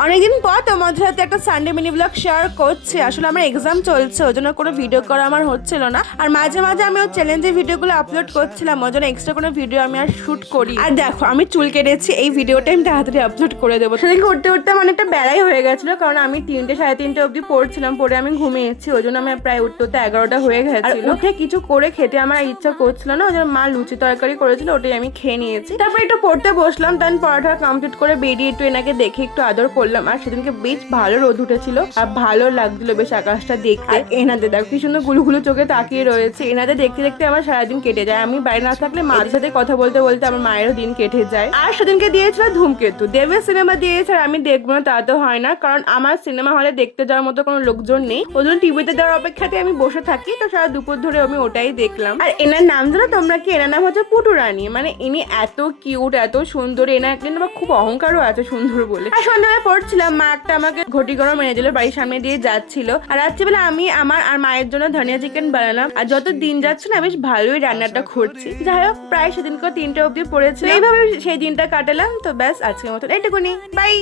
অনেকদিন পর তোমাদের সাথে একটা সানডে মিনি ব্লগ শেয়ার করছি। আসলে আমার এক্সাম চলছে, ওই জন্য কোনো ভিডিও করা আমার হচ্ছিল না। আর মাঝে মাঝে আমি ওই চ্যালেঞ্জের ভিডিওগুলো আপলোড করছিলাম, ওই জন্য এক্সট্রা কোনো ভিডিও আমি আর শুট করি। আর দেখো আমি চুল কেটেছি, এই ভিডিওটা আমি তাড়াতাড়ি আপলোড করে দেবো। সেদিনকে উঠতে উঠতে আমার একটা বেড়াই হয়ে গেছিলো, কারণ আমি 3টে সাড়ে 3টে অবধি পড়ছিলাম, পরে আমি ঘুমিয়েছি, ওই জন্য আমি প্রায় উঠতে উঠতে 11টা হয়ে গেছিল। উঠে কিছু করে খেতে আমার ইচ্ছা করছিল না, ওই জন্য মা লুচি তরকারি করেছিল, ওটাই আমি খেয়ে নিয়েছি। তারপর একটু পড়তে বসলাম, দেন পড়াটা কমপ্লিট করে বেরিয়ে একটু এনাকে দেখে একটু আদর করলাম। আর সেদিনকে বেশ ভালো রোদ উঠেছিল আর ভালো লাগছিল বেশ আকাশটা দেখতে। এনাদের দেখো কি সুন্দর গুলুগুলু চোখে তাকিয়ে রয়েছে। এনাদের দেখতে দেখতে আমার সারাদিন কেটে যায়। আমি বাইরে না থাকলে মার সাথে কথা বলতে বলতে আমার মায়েরও দিন কেটে যায়। আর সেদিনকে দিয়েছিল ধূমকেতু, দেবের সিনেমা দিয়েছে, আর আমি দেখবো না তা তো হয় না, কারণ আমার সিনেমা হলে দেখতে যাওয়ার মতো কোনো লোকজন নেই, ওই জন্য টিভিতে দেওয়ার অপেক্ষাতে আমি বসে থাকি। তো সারা দুপুর ধরে আমি ওটাই দেখলাম। আর এনার নাম জানো তোমরা কি? এনার নাম হচ্ছে পুটু রানী। মানে ইনি এত কিউট, এত সুন্দর, এনার কিন্তু আমার খুব অহংকারও আছে সুন্দর বলে। আর সন্ধ্যাবেলা পড়ছিলাম, মা একটা আমাকে ঘটি গরম এনে দিল, বাড়ির সামনে দিয়ে যাচ্ছিল। আর রাত্রিবেলা আমি আমার আর মায়ের জন্য ধনিয়া চিকেন বানালাম। আর যত দিন যাচ্ছে না বেশ ভালোই রান্নাটা করছি। যাই হোক, প্রায় সেদিনকে 3টে অবধি পড়েছে, এইভাবে সেই দিনটা কাটালাম। তো ব্যাস আজকের মতন এইটুকুনি, বাই।